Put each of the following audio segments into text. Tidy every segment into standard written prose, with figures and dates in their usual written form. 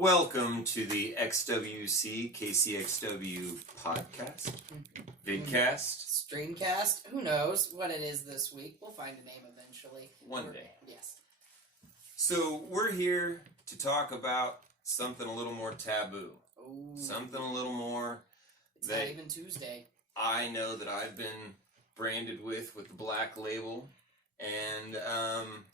Welcome to the XWC KCXW podcast, vidcast. Streamcast. Who knows what it is this week? We'll find a name eventually. One day. Yes. So we're here to talk about something a little more taboo. Ooh. Something a little more It's not even Tuesday. I know that I've been branded with the black label. And,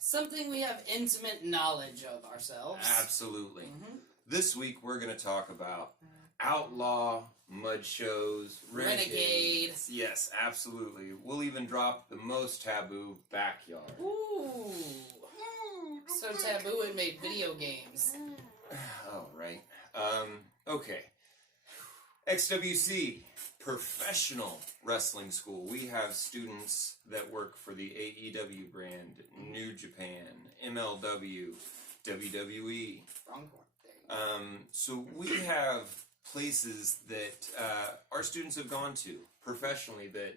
something we have intimate knowledge of ourselves. Absolutely. Mm-hmm. This week we're going to talk about Outlaw, mud shows, renegades. Yes, absolutely. We'll even drop the most taboo backyard. Ooh. So taboo it made video games. Oh, right. Okay. XWC, Professional Wrestling School. We have students that work for the AEW brand, New Japan, MLW, WWE. Wrong one. So we have places that our students have gone to professionally that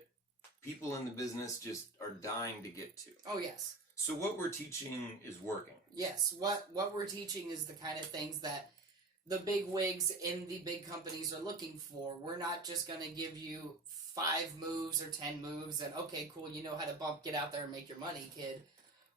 people in the business just are dying to get to. Oh, yes. So what we're teaching is working. Yes. What we're teaching is the kind of things that the big wigs in the big companies are looking for. We're not just going to give you 5 moves or 10 moves and, okay, cool, you know how to get out there and make your money, kid.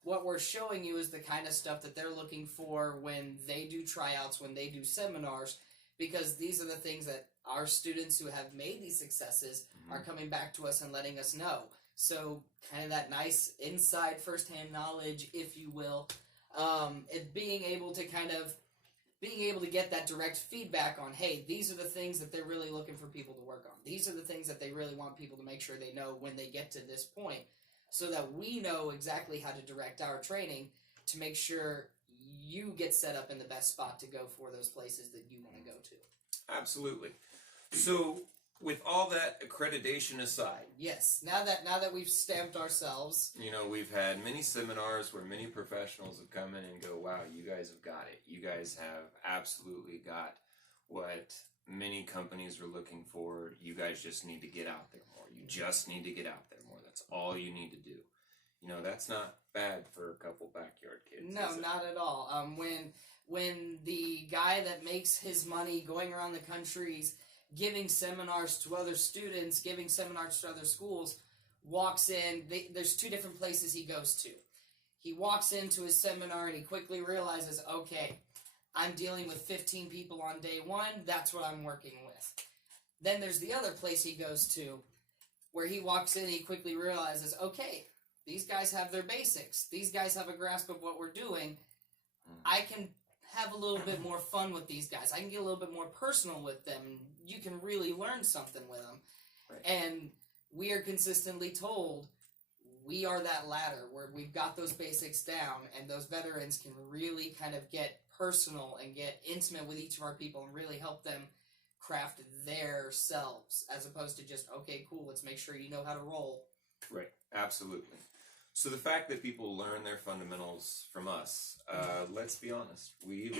What we're showing you is the kind of stuff that they're looking for when they do tryouts, when they do seminars, because these are the things that our students who have made these successes are coming back to us and letting us know. So kind of that nice inside firsthand knowledge, if you will, being able to get that direct feedback on, hey, these are the things that they're really looking for people to work on. These are the things that they really want people to make sure they know when they get to this point, so that we know exactly how to direct our training to make sure you get set up in the best spot to go for those places that you want to go to. Absolutely. So with all that accreditation aside, yes, now that we've stamped ourselves, we've had many seminars where many professionals have come in and go, wow, you guys have got it. You guys have absolutely got what many companies are looking for. You guys just need to get out there more. You just need to get out there more. That's all you need to do. That's not bad for a couple backyard kids. No, not at all. When the guy that makes his money going around the countries, giving seminars to other students, giving seminars to other schools, walks in, there's 2 different places he goes to. He walks into his seminar and he quickly realizes, okay, I'm dealing with 15 people on day 1, that's what I'm working with. Then there's the other place he goes to, where he walks in and he quickly realizes, okay, these guys have their basics. These guys have a grasp of what we're doing. I can have a little bit more fun with these guys. I can get a little bit more personal with them. You can really learn something with them. Right. And we are consistently told we are that ladder where we've got those basics down, and those veterans can really kind of get personal and get intimate with each of our people and really help them craft their selves, as opposed to just, okay, cool, let's make sure you know how to roll. Right, absolutely. So the fact that people learn their fundamentals from us, let's be honest, we've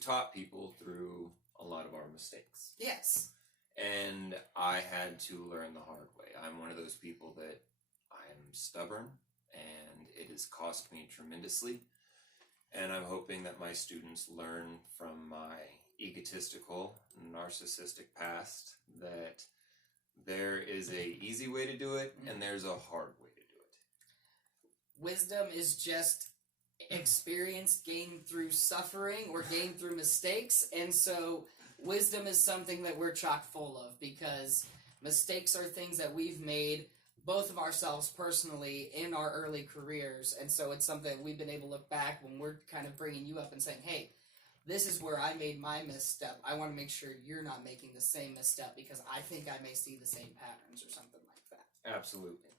taught people through a lot of our mistakes. Yes. And I had to learn the hard way. I'm one of those people that I'm stubborn, and it has cost me tremendously. And I'm hoping that my students learn from my egotistical, narcissistic past that there is a easy way to do it, and there's a hard way to do it. Wisdom is just experience gained through suffering or gained through mistakes, and so wisdom is something that we're chock full of, because mistakes are things that we've made, both of ourselves personally, in our early careers, and so it's something we've been able to look back when we're kind of bringing you up and saying, hey, this is where I made my misstep. I want to make sure you're not making the same misstep, because I think I may see the same patterns or something like that. Absolutely.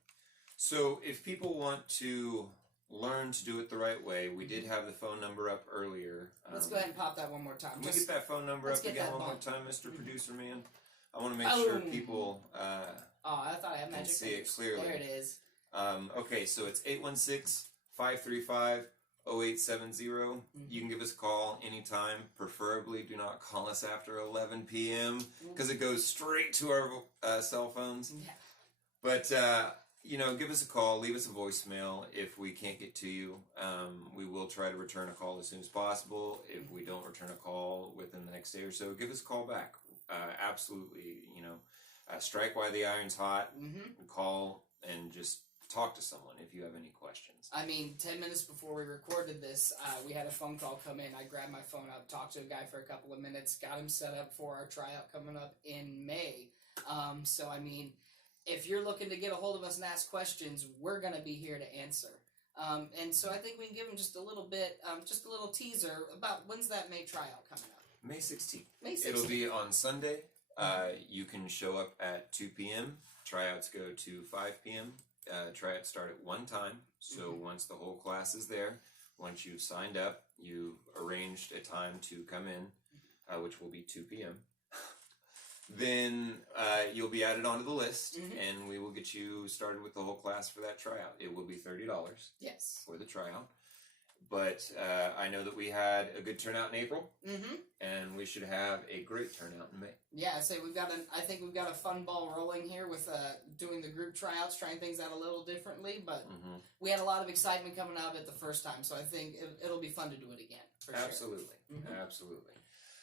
So if people want to learn to do it the right way, we did have the phone number up earlier. Let's go ahead and pop that one more time. Can we get that phone number up again one more time, Mr. Producer Man? I want to make Boom. sure people I thought I had can magic see fingers. it clearly. There it is. Okay, so it's 816-535-0870. You can give us a call anytime. Preferably do not call us after 11 p.m. because it goes straight to our cell phones. Yeah. But give us a call, leave us a voicemail. If we can't get to you, we will try to return a call as soon as possible. If we don't return a call within the next day or so, give us a call back. Absolutely, strike while the iron's hot. Call and just talk to someone if you have any questions. I mean, 10 minutes before we recorded this, we had a phone call come in. I grabbed my phone up, talked to a guy for a couple of minutes, got him set up for our tryout coming up in May. So, I mean, if you're looking to get a hold of us and ask questions, we're going to be here to answer. And so I think we can give them just a little bit, just a little teaser about when's that May tryout coming up. May 16th. May 16th. It'll be on Sunday. You can show up at 2 p.m. Tryouts go to 5 p.m. Tryouts start at one time. So once the whole class is there, once you've signed up, you've arranged a time to come in, which will be 2 p.m. Then you'll be added onto the list, and we will get you started with the whole class for that tryout. It will be $30 for the tryout. But I know that we had a good turnout in April, and we should have a great turnout in May. Yeah, I think we've got a fun ball rolling here with doing the group tryouts, trying things out a little differently. But we had a lot of excitement coming out of it the first time, so I think it'll be fun to do it again. For Absolutely, absolutely.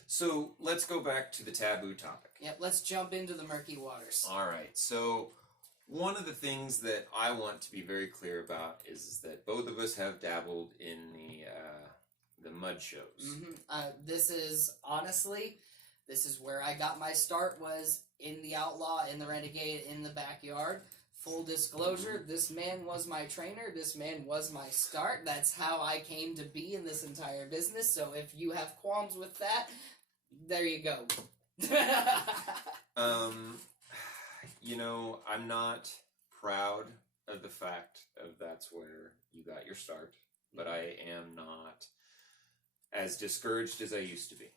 So let's go back to the taboo topic. Yep, let's jump into the murky waters. All right, so one of the things that I want to be very clear about is that both of us have dabbled in the mud shows. This is where I got my start, was in the Outlaw, in the Renegade, in the backyard. Full disclosure, this man was my trainer. This man was my start. That's how I came to be in this entire business. So if you have qualms with that, there you go. I'm not proud of the fact of that's where you got your start, but I am not as discouraged as I used to be.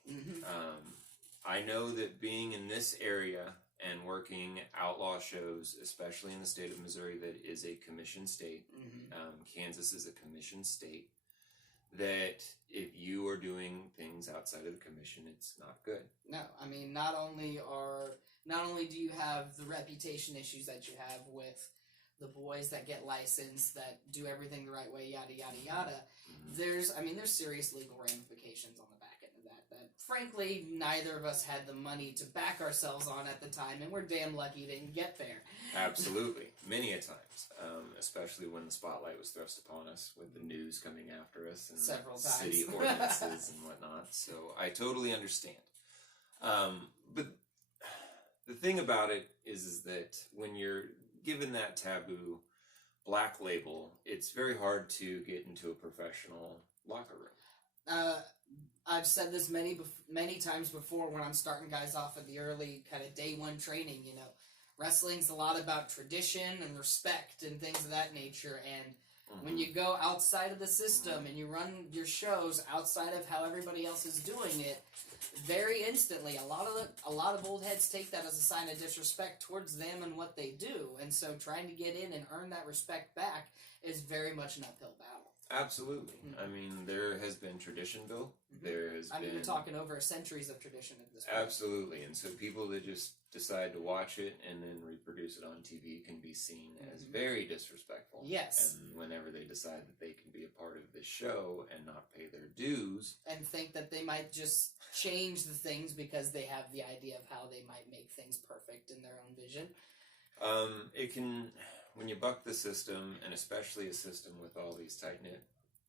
I know that being in this area and working outlaw shows, especially in the state of Missouri that is a commission state, Kansas is a commission state, that if you are doing things outside of the commission, it's not good. No, I mean, not only do you have the reputation issues that you have with the boys that get licensed, that do everything the right way, yada, yada, yada, there's serious legal ramifications on the back end of that frankly, neither of us had the money to back ourselves on at the time, and we're damn lucky didn't get there. Absolutely. Many a times, especially when the spotlight was thrust upon us with the news coming after us and several times. City ordinances and whatnot. So I totally understand. But the thing about it is that when you're given that taboo black label, it's very hard to get into a professional locker room. I've said this many times before when I'm starting guys off at the early kind of day one training. Wrestling's a lot about tradition and respect and things of that nature. And when you go outside of the system and you run your shows outside of how everybody else is doing it, very instantly, a lot of old heads take that as a sign of disrespect towards them and what they do. And so trying to get in and earn that respect back is very much an uphill battle. Absolutely. I mean, there has been tradition built. There has been... we're talking over centuries of tradition at this point. Absolutely. And so people that just decide to watch it and then reproduce it on TV can be seen as very disrespectful. Yes. And whenever they decide that they can be a part of this show and not pay their dues... and think that they might just change the things because they have the idea of how they might make things perfect in their own vision. It can... When you buck the system, and especially a system with all these tight-knit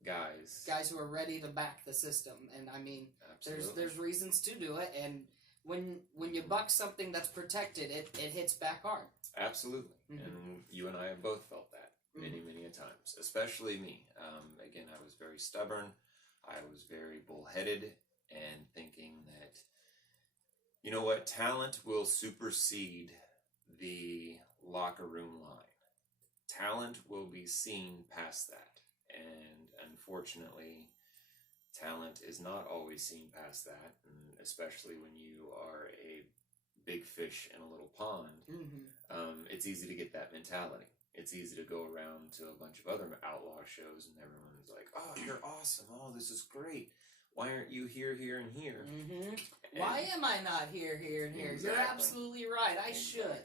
guys who are ready to back the system, and I mean, there's reasons to do it, and when you buck something that's protected, it hits back hard. Absolutely, and you and I have both felt that many a times, especially me. Again, I was very stubborn, I was very bullheaded, and thinking that, you know what, talent will supersede the locker room line. Talent will be seen past that, and unfortunately, talent is not always seen past that, and especially when you are a big fish in a little pond, it's easy to get that mentality. It's easy to go around to a bunch of other outlaw shows, and everyone's like, oh, you're awesome, oh, this is great. Why aren't you here, here, and here? Why am I not here, here, and here? Exactly. You're absolutely right, I should.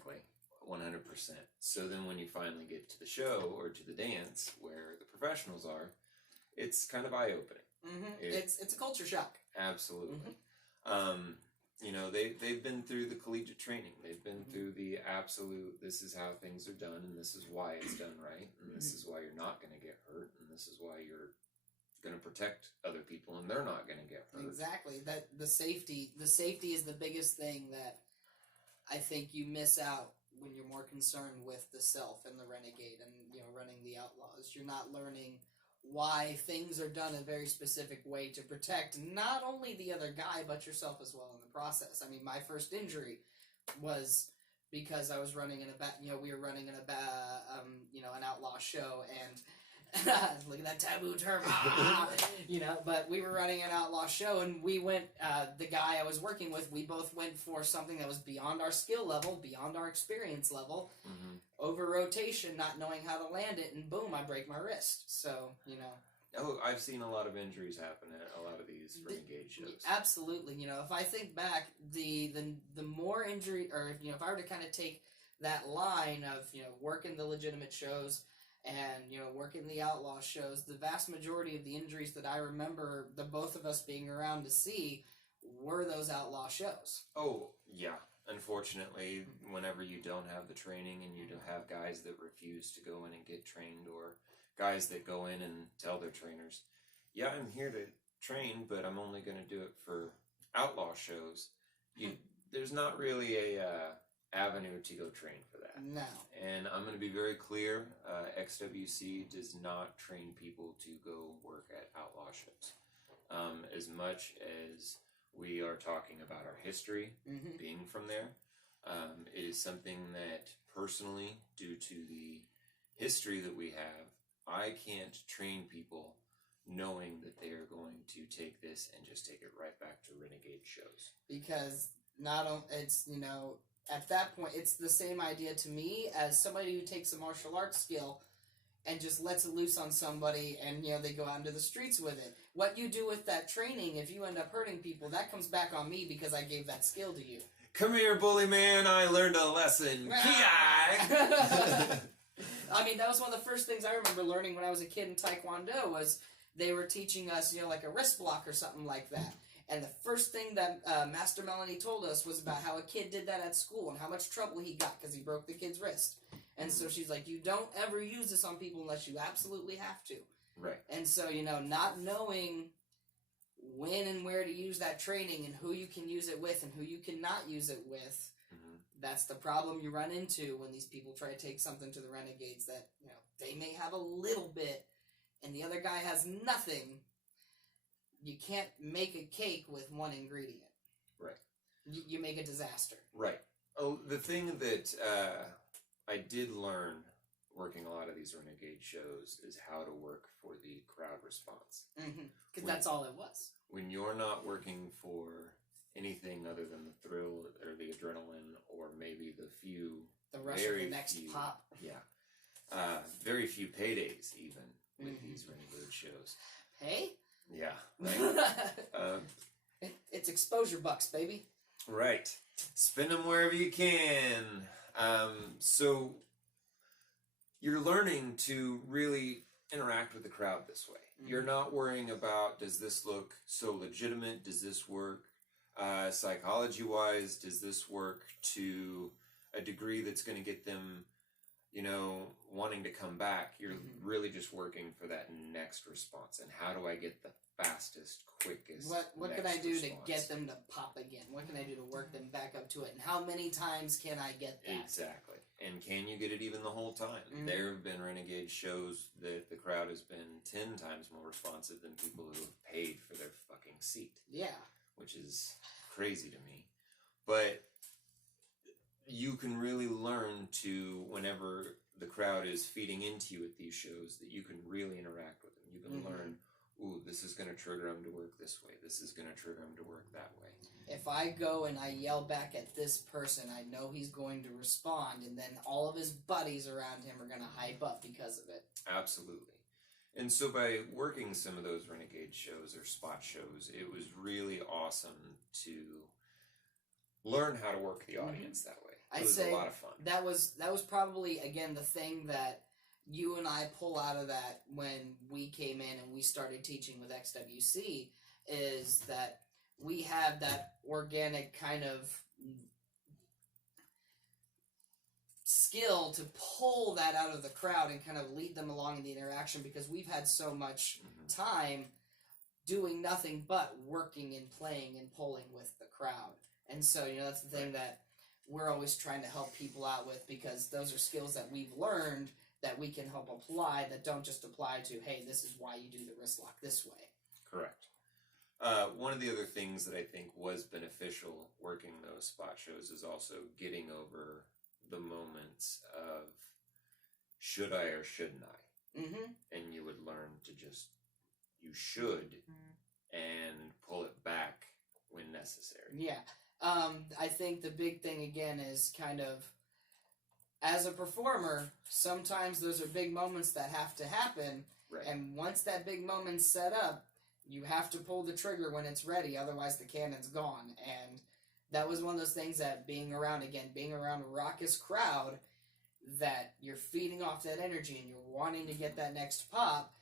100%. So then when you finally get to the show or to the dance where the professionals are, it's kind of eye-opening. Mm-hmm. It's a culture shock. Absolutely. Mm-hmm. You know, they've been through the collegiate training. They've been through the absolute, this is how things are done, and this is why it's done right, and this is why you're not going to get hurt, and this is why you're going to protect other people, and they're not going to get hurt. Exactly. That the safety is the biggest thing that I think you miss out when you're more concerned with the self and the renegade and, you know, running the Outlaws. You're not learning why things are done a very specific way to protect not only the other guy but yourself as well in the process. I mean, my first injury was because I was running in we were running in an Outlaw show, and look at that taboo term, but we were running an Outlaw show, and we went, the guy I was working with, we both went for something that was beyond our skill level, beyond our experience level, over rotation, not knowing how to land it, and boom, I break my wrist. So, you know. Oh, I've seen a lot of injuries happen at a lot of these renegade shows. Absolutely. You know, if I think back, the more injury, or, you know, if I were to kind of take that line of, you know, working the legitimate shows and, you know, working the Outlaw shows, the vast majority of the injuries that I remember the both of us being around to see were those Outlaw shows. Oh, yeah. Unfortunately, whenever you don't have the training and you don't have guys that refuse to go in and get trained, or guys that go in and tell their trainers, yeah, I'm here to train, but I'm only going to do it for Outlaw shows, there's not really a avenue to go train for that. No. And I'm going to be very clear, XWC does not train people to go work at Outlaw shows. As much as we are talking about our history, being from there, it is something that personally, due to the history that we have, I can't train people knowing that they are going to take this and just take it right back to renegade shows. Because it's, you know, at that point, it's the same idea to me as somebody who takes a martial arts skill and just lets it loose on somebody, and, you know, they go out into the streets with it. What you do with that training, if you end up hurting people, that comes back on me because I gave that skill to you. Come here, bully man, I learned a lesson. I mean, that was one of the first things I remember learning when I was a kid in Taekwondo, was they were teaching us, you know, like a wrist block or something like that. And the first thing that Master Melanie told us was about how a kid did that at school and how much trouble he got because he broke the kid's wrist. And so she's like, you don't ever use this on people unless you absolutely have to. Right. And so, you know, not knowing when and where to use that training and who you can use it with and who you cannot use it with, that's the problem you run into when these people try to take something to the renegades that, you know, they may have a little bit and the other guy has nothing. You can't make a cake with one ingredient. Right. You make a disaster. Right. Oh, the thing that I did learn working a lot of these renegade shows is how to work for the crowd response. Because that's all it was. When you're not working for anything other than the thrill or the adrenaline or maybe the rush of the next pop. Yeah. Very few paydays even with these renegade shows. Pay? Yeah. Right. It's exposure bucks, baby. Right. Spend them wherever you can. So you're learning to really interact with the crowd this way. You're not worrying about, does this look so legitimate? Does this work psychology-wise? Does this work to a degree that's going to get them, you know, wanting to come back? You're really just working for that next response. And how do I get the fastest, quickest What can I do to get them to pop again? What can I do to work them back up to it? And how many times can I get that? Exactly. And can you get it even the whole time? There have been renegade shows that the crowd has been 10 times more responsive than people who have paid for their fucking seat. Yeah. Which is crazy to me. But you can really learn to, whenever the crowd is feeding into you at these shows, that you can really interact with them. You can learn, ooh, this is going to trigger them to work this way. This is going to trigger them to work that way. If I go and I yell back at this person, I know he's going to respond, and then all of his buddies around him are going to hype up because of it. Absolutely. And so by working some of those renegade shows or spot shows, it was really awesome to learn how to work the audience that way. It was a lot of fun. That was probably, again, the thing that you and I pull out of that when we came in and we started teaching with XWC, is that we have that organic kind of skill to pull that out of the crowd and kind of lead them along in the interaction, because we've had so much time doing nothing but working and playing and pulling with the crowd. And so, that's the thing that we're always trying to help people out with, because those are skills that we've learned that we can help apply, that don't just apply to, hey, this is why you do the wrist lock this way. Correct. One of the other things that I think was beneficial working those spot shows is also getting over the moments of should I or shouldn't I? Mm-hmm. And you would learn to just, you should, and pull it back when necessary. Yeah. I think the big thing, again, is kind of, as a performer, sometimes those are big moments that have to happen, right. And once that big moment's set up, you have to pull the trigger when it's ready, otherwise the cannon's gone. And that was one of those things that being around a raucous crowd, that you're feeding off that energy and you're wanting to get that next pop,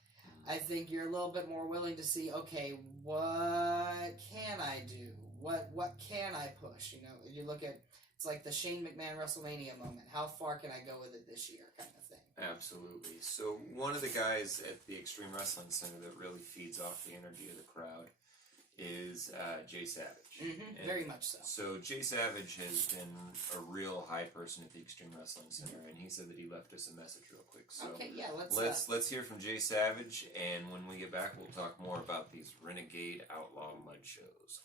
I think you're a little bit more willing to see, okay, what can I do? What can I push? You look at, it's like the Shane McMahon WrestleMania moment. How far can I go with it this year, kind of thing. Absolutely. So one of the guys at the Xtreme Wrestling Center that really feeds off the energy of the crowd is Jay Savage. Mm-hmm, very much so. So Jay Savage has been a real high person at the Xtreme Wrestling Center, and he said that he left us a message real quick. So okay, yeah, let's hear from Jay Savage, and when we get back, we'll talk more about these Renegade Outlaw mud shows.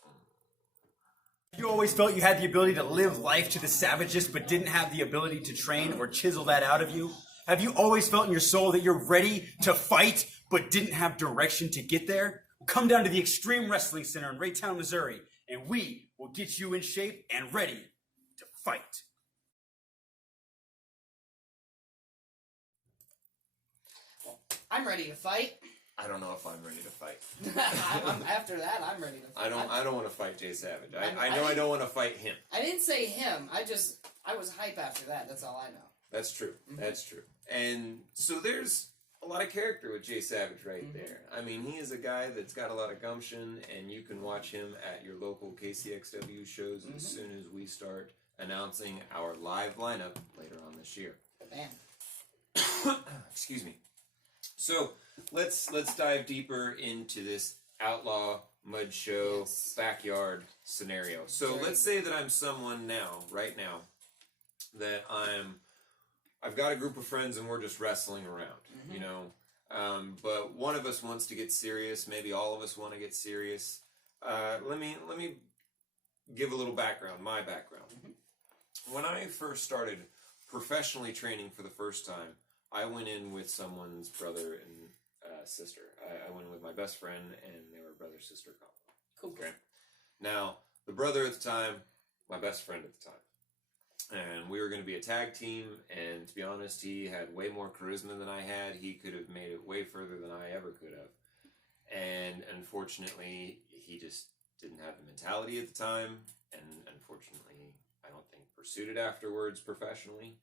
You always felt you had the ability to live life to the savagest, but didn't have the ability to train or chisel that out of you? Have you always felt in your soul that you're ready to fight, but didn't have direction to get there? Come down to the Xtreme Wrestling Center in Raytown, Missouri, and we will get you in shape and ready to fight. Well, I'm ready to fight. I don't know if I'm ready to fight. After that, I'm ready to fight. I don't want to fight Jay Savage. I know I don't want to fight him. I didn't say him. I was hype after that. That's all I know. That's true. Mm-hmm. That's true. And so there's a lot of character with Jay Savage right there. I mean, he is a guy that's got a lot of gumption, and you can watch him at your local KCXW shows as soon as we start announcing our live lineup later on this year. Bam. Excuse me. So let's dive deeper into this Outlaw mud show backyard scenario. So let's say that I'm someone now, right now, that I've got a group of friends and we're just wrestling around, but one of us wants to get serious. Maybe all of us want to get serious. Let me give a little background, my background. When I first started professionally training for the first time, I went in with someone's brother and sister. I went in with my best friend, and they were brother-sister couple. Cool. Okay. Now, the brother at the time, my best friend at the time. And we were going to be a tag team, and to be honest, he had way more charisma than I had. He could have made it way further than I ever could have. And unfortunately, he just didn't have the mentality at the time, and unfortunately, I don't think pursued it afterwards professionally.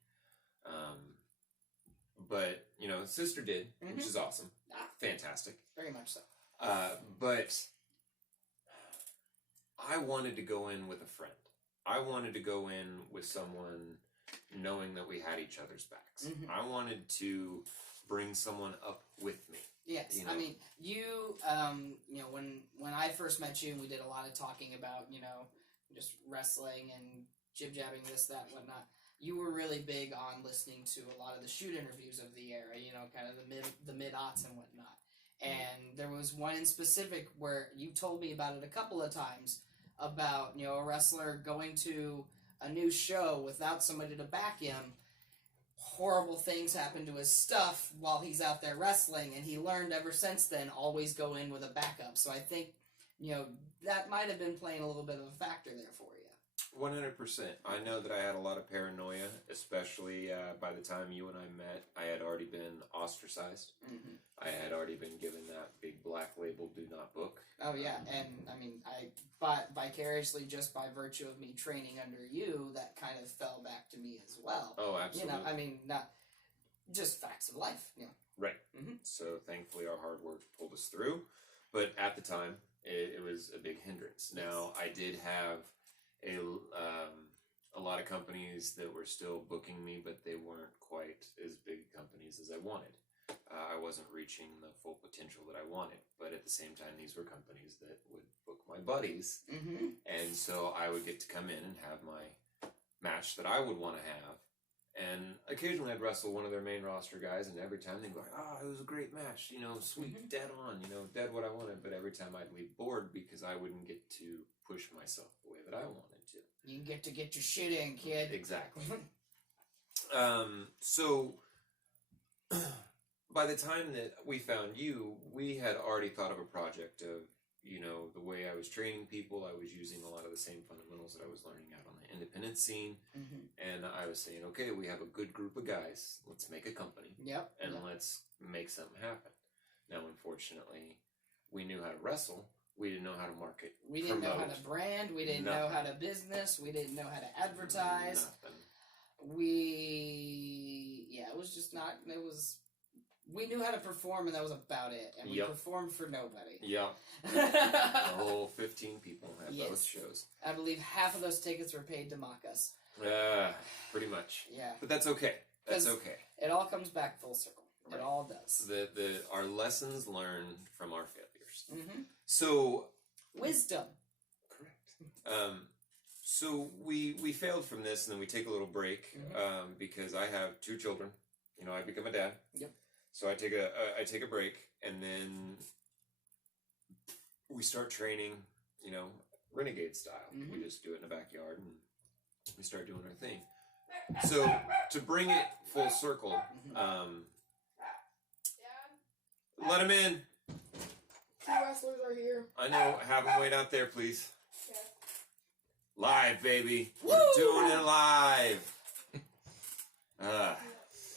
But, his sister did, which is awesome. Fantastic. Very much so. But I wanted to go in with a friend. I wanted to go in with someone knowing that we had each other's backs. I wanted to bring someone up with me. Yes, I mean, when I first met you, and we did a lot of talking about, just wrestling and jib-jabbing, this, that, whatnot. You were really big on listening to a lot of the shoot interviews of the era, kind of the mid-aughts and whatnot. And there was one in specific where you told me about it a couple of times, about, a wrestler going to a new show without somebody to back him. Horrible things happen to his stuff while he's out there wrestling, and he learned ever since then, always go in with a backup. So I think, that might have been playing a little bit of a factor there for you. 100%. I know that I had a lot of paranoia, especially by the time you and I met. I had already been ostracized. Mm-hmm. I had already been given that big black label, do not book. Oh, yeah. And, I mean, vicariously, just by virtue of me training under you, that kind of fell back to me as well. Oh, absolutely. You know, I mean, not just facts of life. Yeah. Right. Mm-hmm. So, thankfully, our hard work pulled us through. But at the time, it was a big hindrance. Now, I did have a lot of companies that were still booking me, but they weren't quite as big companies as I wanted. I wasn't reaching the full potential that I wanted, but at the same time, these were companies that would book my buddies, and so I would get to come in and have my match that I would want to have, and occasionally I'd wrestle one of their main roster guys, and every time they'd go, it was a great match, you know, sweet, dead on, you know, dead what I wanted, but every time I'd leave bored because I wouldn't get to push myself the way that I wanted to. You get to get your shit in, kid. Exactly. So by the time that we found you, we had already thought of a project of, you know, the way I was training people. I was using a lot of the same fundamentals that I was learning out on the independent scene. And I was saying, okay, we have a good group of guys. Let's make a company. And let's make something happen. Now, unfortunately, we knew how to wrestle. We didn't know how to market. We didn't know how to brand. We didn't know how to business. We didn't know how to advertise. Nothing. It was just not, we knew how to perform and that was about it. And we performed for nobody. The whole 15 people at both shows. I believe half of those tickets were paid to mock us. Pretty much. Yeah. But that's okay. That's okay. It all comes back full circle. Right. It all does. Our lessons learned from our failures. So wisdom. Correct. So we failed from this, and then we take a little break because I have 2 children. You know, I become a dad. So I take a break, and then we start training. You know, renegade style. We just do it in the backyard, and we start doing our thing. So to bring it full circle, let him in. 2 wrestlers are here. I know. Have them wait out there, please. Okay. Live, baby. Woo! We're doing it live.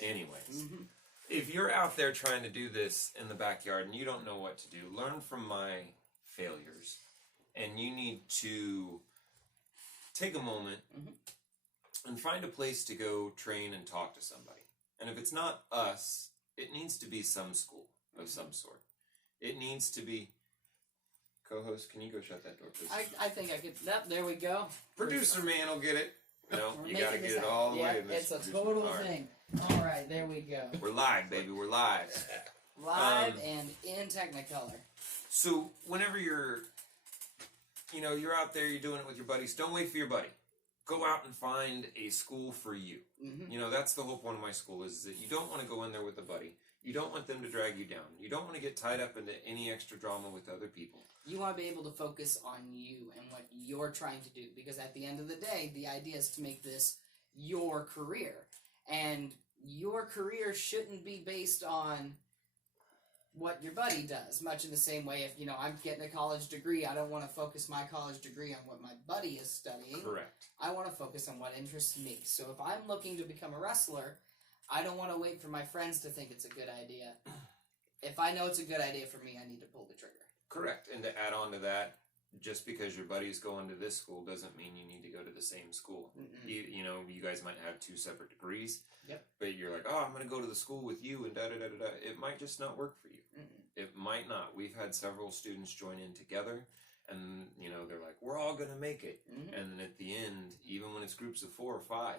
Anyways, if you're out there trying to do this in the backyard and you don't know what to do, learn from my failures. And you need to take a moment and find a place to go train and talk to somebody. And if it's not us, it needs to be some school of some sort. It needs to be... Co-host, can you go shut that door, please? I think I could... There we go. Producer man will get it. No, you gotta get it all the way. It's a total thing. All right, there we go. We're live, baby. We're live. Live and in Technicolor. So whenever you're out there, you're doing it with your buddies, don't wait for your buddy. Go out and find a school for you. You know, that's the whole point of my school is that you don't want to go in there with a buddy. You don't want them to drag you down. You don't want to get tied up into any extra drama with other people. You want to be able to focus on you and what you're trying to do. Because at the end of the day, the idea is to make this your career. And your career shouldn't be based on what your buddy does. Much in the same way, if, you know, I'm getting a college degree, I don't want to focus my college degree on what my buddy is studying. Correct. I want to focus on what interests me. So if I'm looking to become a wrestler, I don't want to wait for my friends to think it's a good idea. If I know it's a good idea for me, I need to pull the trigger. Correct. And to add on to that, just because your buddy's going to this school doesn't mean you need to go to the same school. You know, you guys might have 2 separate degrees, but you're like, oh, I'm going to go to the school with you and da-da-da-da-da. It might just not work for you. It might not. We've had several students join in together, and, you know, they're like, we're all going to make it. And at the end, even when it's groups of 4 or 5,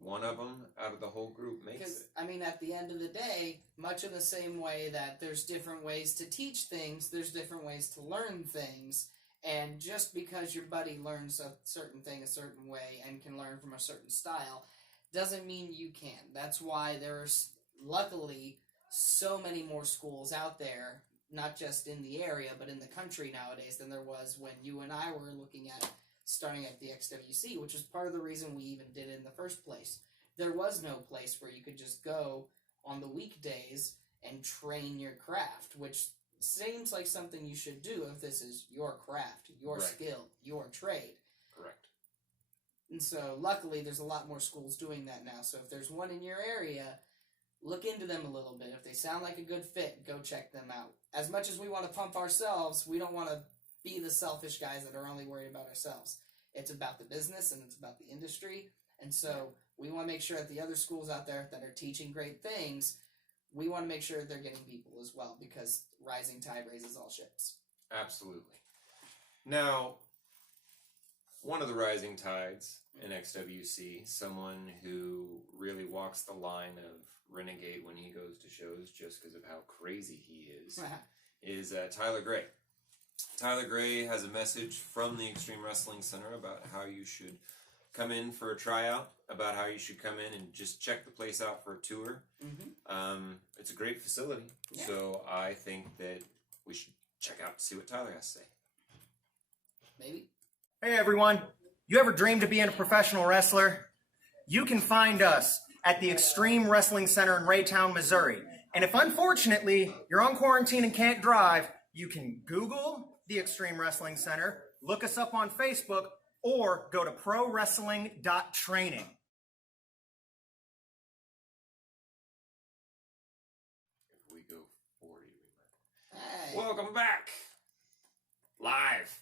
1 of them out of the whole group makes it. I mean, at the end of the day, much in the same way that there's different ways to teach things, there's different ways to learn things. And just because your buddy learns a certain thing a certain way and can learn from a certain style, doesn't mean you can. That's why there's, luckily, so many more schools out there, not just in the area, but in the country nowadays than there was when you and I were looking at starting at the XWC, which is part of the reason we even did it in the first place. There was no place where you could just go on the weekdays and train your craft, which seems like something you should do if this is your craft, your skill, your trade. Correct. And so, luckily, there's a lot more schools doing that now. So if there's one in your area, look into them a little bit. If they sound like a good fit, go check them out. As much as we want to pump ourselves, we don't want to be the selfish guys that are only worried about ourselves. It's about the business and it's about the industry. And so we want to make sure that the other schools out there that are teaching great things, we want to make sure they're getting people as well, because rising tide raises all ships. Absolutely. Now, one of the rising tides in XWC, someone who really walks the line of renegade when he goes to shows just because of how crazy he is Tyler Gray. Tyler Gray has a message from the Xtreme Wrestling Center about how you should come in for a tryout, about how you should come in and just check the place out for a tour. It's a great facility, so I think that we should check out to see what Tyler has to say. Maybe. Hey everyone, you ever dreamed of being a professional wrestler? You can find us at the Xtreme Wrestling Center in Raytown, Missouri. And if unfortunately you're on quarantine and can't drive, you can Google the Xtreme Wrestling Center, look us up on Facebook, or go to prowrestling.training. If we go 40, Hey. welcome back! Live!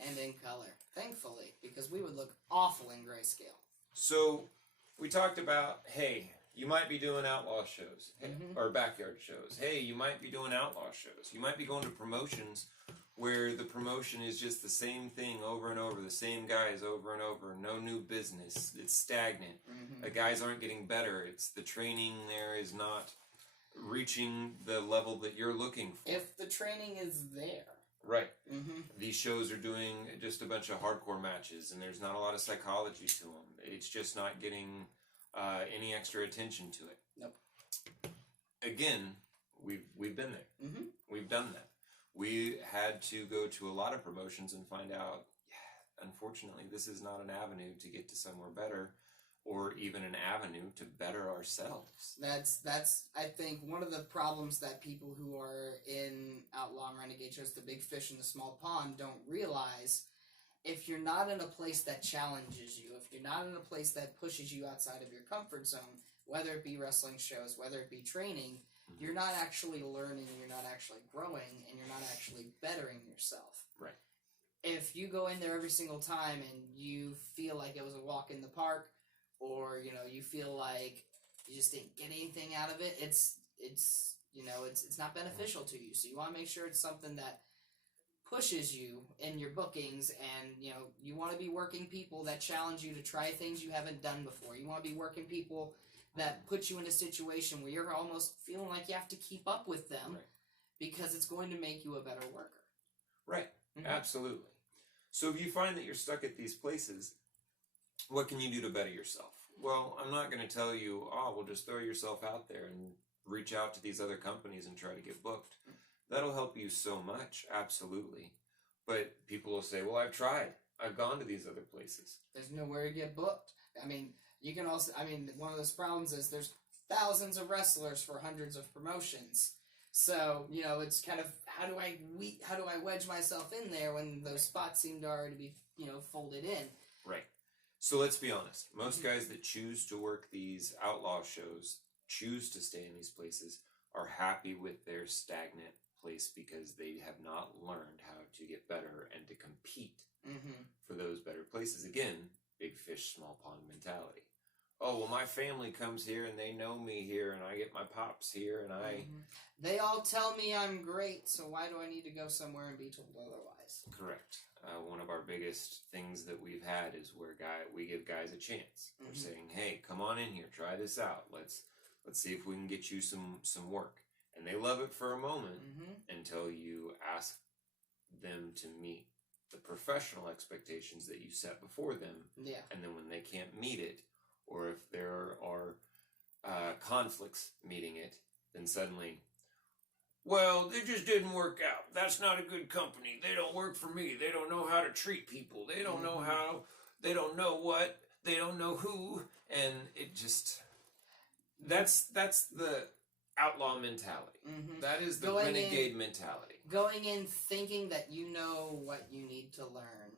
And in color, thankfully, because we would look awful in grayscale. So, we talked about, hey, you might be doing Outlaw shows, or backyard shows. Hey, you might be doing Outlaw shows. You might be going to promotions where the promotion is just the same thing over and over, the same guys over and over, no new business. It's stagnant. The guys aren't getting better. It's the training there is not reaching the level that you're looking for. If the training is there. Right. These shows are doing just a bunch of hardcore matches, and there's not a lot of psychology to them. It's just not getting any extra attention to it. Nope. Again, we've been there. We've done that. We had to go to a lot of promotions and find out, unfortunately, this is not an avenue to get to somewhere better, or even an avenue to better ourselves. That's I think one of the problems that people who are in Outlaw and Renegade shows, the big fish in the small pond, don't realize. If you're not in a place that challenges you, if you're not in a place that pushes you outside of your comfort zone, whether it be wrestling shows, whether it be training, you're not actually learning, you're not actually growing, and you're not actually bettering yourself. Right. If you go in there every single time and you feel like it was a walk in the park, or you feel like you just didn't get anything out of it, it's not beneficial to you. So you want to make sure it's something that pushes you in your bookings, and you want to be working people that challenge you to try things you haven't done before. You want to be working people that put you in a situation where you're almost feeling like you have to keep up with them, because it's going to make you a better worker. Right. Absolutely. So if you find that you're stuck at these places, what can you do to better yourself? Well, I'm not going to tell you, well, just throw yourself out there and reach out to these other companies and try to get booked. That'll help you so much, absolutely. But people will say, well, I've tried. I've gone to these other places. There's nowhere to get booked. I mean, you can also, one of those problems is there's thousands of wrestlers for hundreds of promotions. So, it's kind of, how do I wedge myself in there when those spots seem to already be, folded in? Right. So let's be honest. Most guys that choose to work these Outlaw shows, choose to stay in these places, are happy with their stagnant place because they have not learned how to get better and to compete for those better places. Again, big fish, small pond mentality. Oh, well, my family comes here and they know me here and I get my pops here and I... They all tell me I'm great, so why do I need to go somewhere and be told otherwise? Correct. One of our biggest things that we've had is where we give guys a chance. We're saying, hey, come on in here, try this out. Let's see if we can get you some work. And they love it for a moment until you ask them to meet the professional expectations that you set before them. Yeah. And then when they can't meet it, or if there are conflicts meeting it, then suddenly, well, it just didn't work out. That's not a good company. They don't work for me. They don't know how to treat people. They don't know how. They don't know what. They don't know who. And it just... That's the outlaw mentality. That is the renegade mentality. Going in thinking that you know what you need to learn.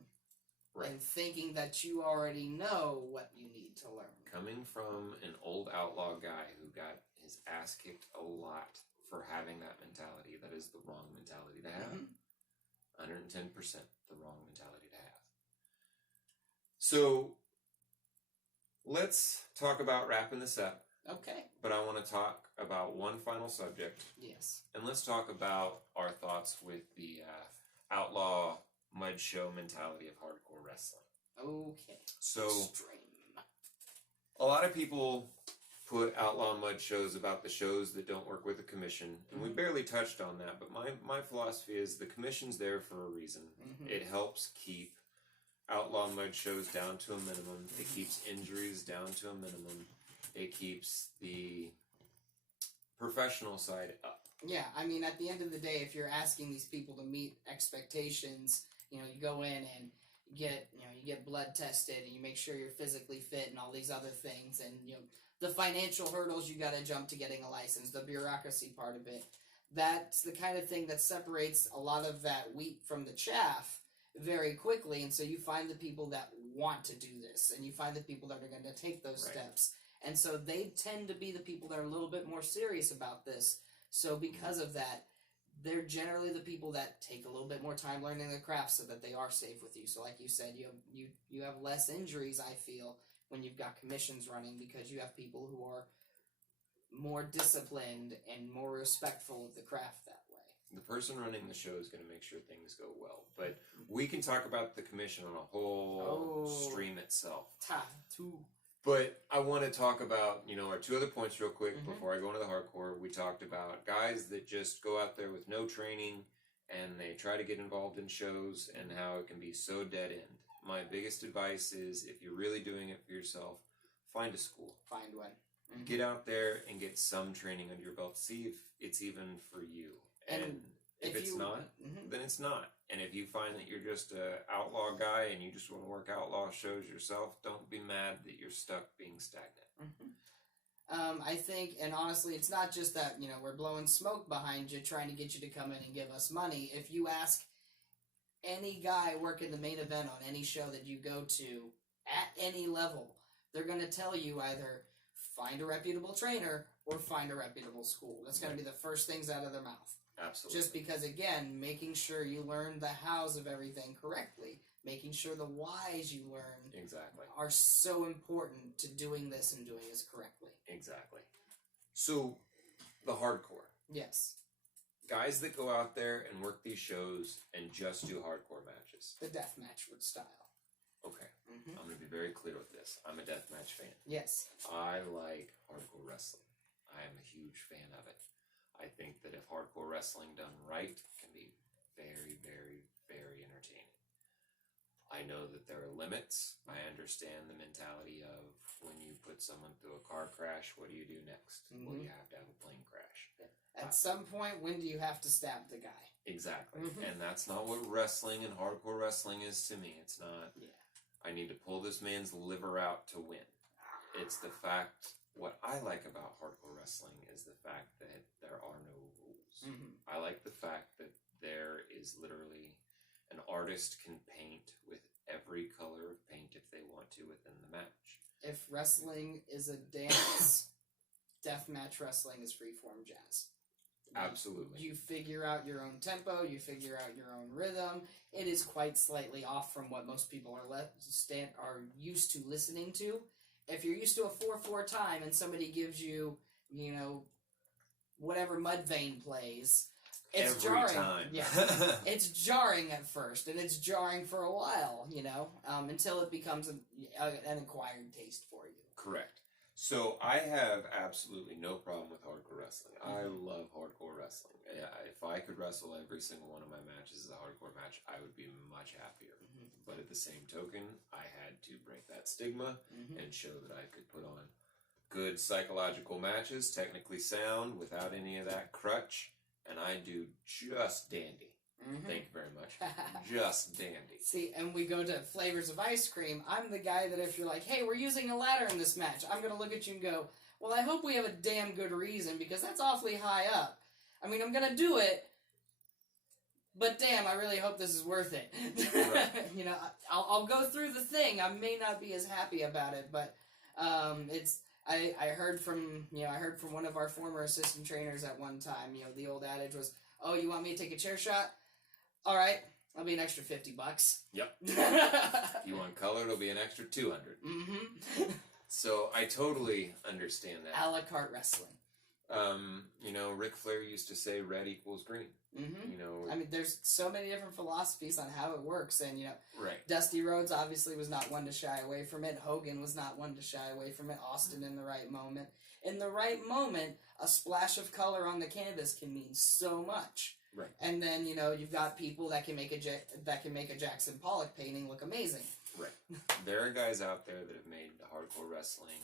Right. and thinking that you already know what you need to learn. Coming from an old outlaw guy who got his ass kicked a lot for having that mentality, that is the wrong mentality to have. 110% the wrong mentality to have. So let's talk about wrapping this up. Okay. But I want to talk about one final subject. Yes. And let's talk about our thoughts with the outlaw mud show mentality of hardcore wrestling. Okay. So Extreme. a lot of people put outlaw mud shows about the shows that don't work with the commission, and we barely touched on that, but my philosophy is the commission's there for a reason. It helps keep outlaw mud shows down to a minimum. It keeps injuries down to a minimum. It keeps the professional side up. Yeah, I mean, at the end of the day, if you're asking these people to meet expectations, you go in and you get blood tested and you make sure you're physically fit and all these other things, and the financial hurdles you got to jump to getting a license, the bureaucracy part of it. That's the kind of thing that separates a lot of that wheat from the chaff very quickly, and so you find the people that want to do this, and you find the people that are going to take those steps, and so they tend to be the people that are a little bit more serious about this. So because of that, they're generally the people that take a little bit more time learning the craft so that they are safe with you. So like you said, you have less injuries, I feel, when you've got commissions running, because you have people who are more disciplined and more respectful of the craft that way. The person running the show is going to make sure things go well. But we can talk about the commission on a whole stream itself. But I want to talk about, our two other points real quick before I go into the hardcore. We talked about guys that just go out there with no training and they try to get involved in shows and how it can be so dead end. My biggest advice is, if you're really doing it for yourself, find a school. Find one. Get out there and get some training under your belt. See if it's even for you. And if it's not, then it's not. And if you find that you're just an outlaw guy and you just want to work outlaw shows yourself, don't be mad that you're stuck being stagnant. I think, and honestly, it's not just that, we're blowing smoke behind you trying to get you to come in and give us money. If you ask any guy working the main event on any show that you go to at any level, they're going to tell you either find a reputable trainer or find a reputable school. That's going to be the first things out of their mouth. Absolutely. Just because, again, making sure you learn the hows of everything correctly, making sure the whys you learn are so important to doing this and doing this correctly. Exactly. So, the hardcore. Yes. Guys that go out there and work these shows and just do hardcore matches. The deathmatch style. Okay. I'm going to be very clear with this. I'm a deathmatch fan. Yes. I like hardcore wrestling. I am a huge fan of it. I think that if hardcore wrestling done right can be very, very, very entertaining. I know that there are limits. I understand the mentality of when you put someone through a car crash, what do you do next? Well, you have to have a plane crash. At some point, when do you have to stab the guy? Exactly. And that's not what wrestling and hardcore wrestling is to me. It's not, I need to pull this man's liver out to win. It's the fact, what I like about hardcore wrestling is the fact that there are no rules. I like the fact that there is literally an artist can paint with every color of paint if they want to within the match. If wrestling is a dance, deathmatch wrestling is freeform jazz. Absolutely. You figure out your own tempo, you figure out your own rhythm. It is quite slightly off from what most people are used to listening to. If you're used to a 4/4 time and somebody gives you, whatever Mudvayne plays, it's every jarring. time. Yeah, it's jarring at first, and it's jarring for a while, until it becomes an acquired taste for you. Correct. So I have absolutely no problem with hardcore wrestling. I love hardcore wrestling. If I could wrestle every single one of my matches as a hardcore match, I would be much happier. But at the same token, I had to break that stigma and show that I could put on good psychological matches, technically sound, without any of that crutch, and I do just dandy. Thank you very much. Just dandy. See, and we go to flavors of ice cream. I'm the guy that if you're like, hey, we're using a ladder in this match, I'm going to look at you and go, well, I hope we have a damn good reason, because that's awfully high up. I mean, I'm going to do it, but damn, I really hope this is worth it. Right. You know, I'll go through the thing. I may not be as happy about it, but I heard from one of our former assistant trainers at one time. You know, the old adage was, "Oh, you want me to take a chair shot? All right, I'll be an extra $50." Yep. If you want color, it'll be an extra $200. Mm-hmm. So I totally understand that. A la carte wrestling. You know, Ric Flair used to say red equals green. Mm-hmm. You know, I mean, there's so many different philosophies on how it works, and you know, right. Dusty Rhodes obviously was not one to shy away from it. Hogan was not one to shy away from it. Austin in the right moment. In the right moment, a splash of color on the canvas can mean so much. Right. And then, you know, you've got people that can make a Jackson Pollock painting look amazing. Right. There are guys out there that have made hardcore wrestling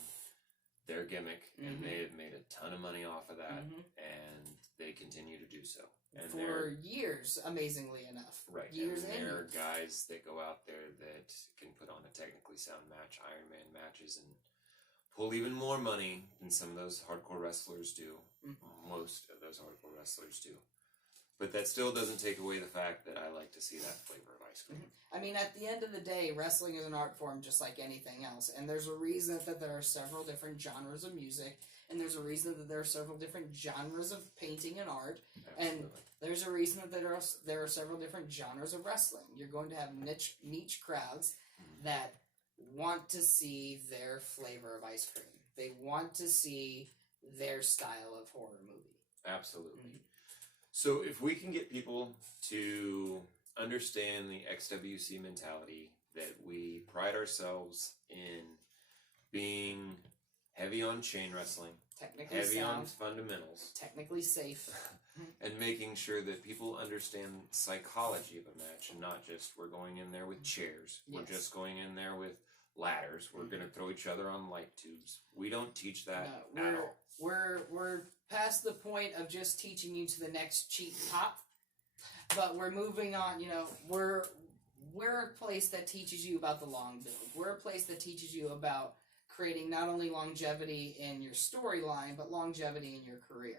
their gimmick, and Mhm. they have made a ton of money off of that, Mhm. and they continue to do so. And For years, amazingly enough. right. Years and and there are years. guys that go out there that can put on a technically sound match, Iron Man matches, and pull even more money than some of those hardcore wrestlers do. Mhm. Most of those hardcore wrestlers do. But that still doesn't take away the fact that I like to see that flavor of ice cream. I mean, at the end of the day, wrestling is an art form just like anything else. And there's a reason that there are several different genres of music. And there's a reason that there are several different genres of painting and art. Absolutely. And there's a reason that there are several different genres of wrestling. You're going to have niche crowds that want to see their flavor of ice cream. They want to see their style of horror movie. Absolutely. So if we can get people to understand the XWC mentality, that we pride ourselves in being heavy on chain wrestling, Technically heavy sound, on fundamentals, technically safe. and making sure that people understand psychology of a match, and not just we're going in there with chairs, we're Yes. just going in there with ladders, we're going to throw each other on light tubes. We don't teach that No, at all. we're past the point of just teaching you to the next cheap pop, but we're moving on. You know, we're a place that teaches you about the long build. We're a place that teaches you about creating not only longevity in your storyline, but longevity in your career.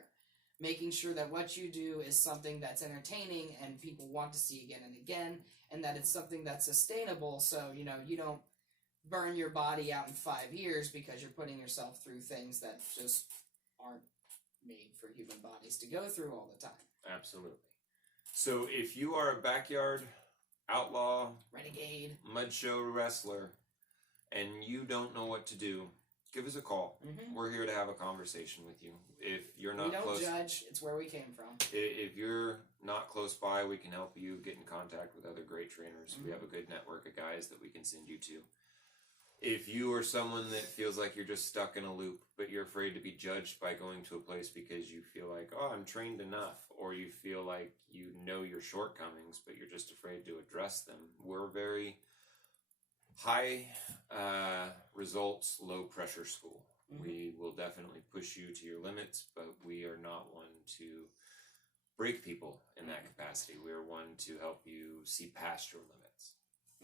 Making sure that what you do is something that's entertaining and people want to see again and again, and that it's something that's sustainable. So you know you don't burn your body out in 5 years because you're putting yourself through things that just aren't made for human bodies to go through all the time. Absolutely. So if you are a backyard outlaw, Renegade. mud show wrestler, and you don't know what to do, give us a call. Mm-hmm. We're here to have a conversation with you. If you're We not don't close, judge. It's where we came from. if you're not close by, we can help you get in contact with other great trainers. Mm-hmm. We have a good network of guys that we can send you to. If you are someone that feels like you're just stuck in a loop, but you're afraid to be judged by going to a place because you feel like, oh, I'm trained enough, or you feel like you know your shortcomings, but you're just afraid to address them, we're very high results, low pressure school. Mhm. We will definitely push you to your limits, but we are not one to break people in that capacity. We are one to help you see past your limits.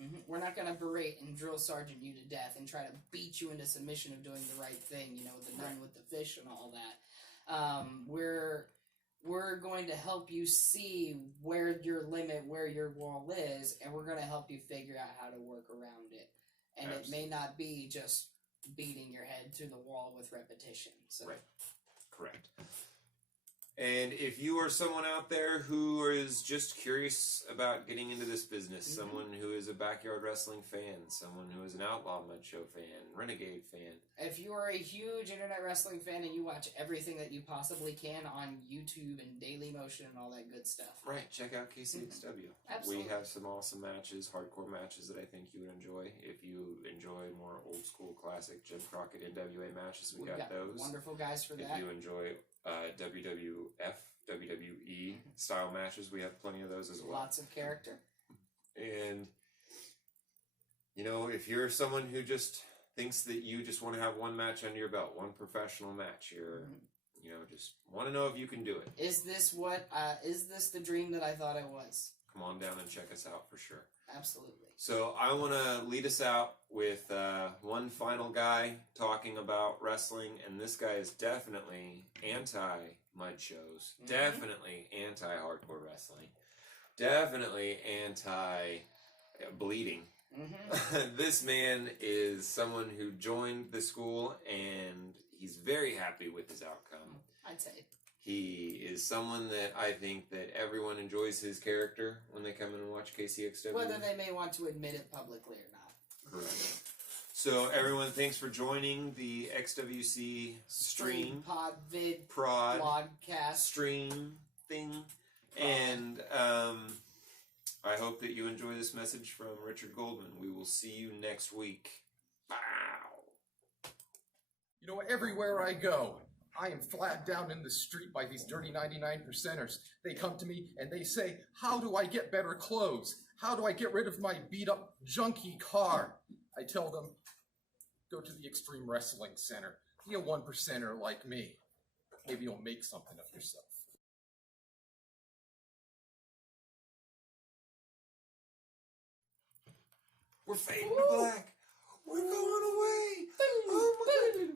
Mm-hmm. We're not going to berate and drill sergeant you to death and try to beat you into submission of doing the right thing, you know, the nun with the fish and all that. We're going to help you see where your limit, where your wall is, and we're going to help you figure out how to work around it. And Absolutely. it may not be just beating your head through the wall with repetition. So. Right. Correct. And if you are someone out there who is just curious about getting into this business, Mhm. someone who is a backyard wrestling fan, someone who is an Outlaw Mud Show fan, Renegade fan, If you are a huge internet wrestling fan and you watch everything that you possibly can on YouTube and Daily Motion and all that good stuff. right, check out KCXW. Absolutely. We have some awesome matches, hardcore matches that I think you would enjoy. If you enjoy more old school classic Jim Crockett NWA matches, we We've got those. wonderful guys for If that. you enjoy WWF, WWE style matches, we have plenty of those as well. Lots of character. And, you know, if you're someone who just thinks that you just want to have one match under your belt, one professional match, you're, you know, just want to know if you can do it, Is this the dream that I thought it was? come on down and check us out for sure. Absolutely. So I want to lead us out with one final guy talking about wrestling, and this guy is definitely anti-mud shows, definitely anti-hardcore wrestling, definitely anti-bleeding. Mm-hmm. This man is someone who joined the school, and he's very happy with his outcome. I'd say. He is someone that I think that everyone enjoys his character when they come in and watch KCXW. Whether they may want to admit it publicly or not. Correct. So everyone, thanks for joining the XWC stream, pod, vid, prod, blogcast, stream thing, and I hope that you enjoy this message from Richard Goldman. We will see you next week. Bow. You know, everywhere I go, I am flagged down in the street by these dirty 99%ers. They come to me and they say, how do I get better clothes? How do I get rid of my beat-up, junky car? I tell them, go to the Xtreme Wrestling Center. Be a 1%er like me. Maybe you'll make something of yourself. We're fading to black. We're going away. Oh my God.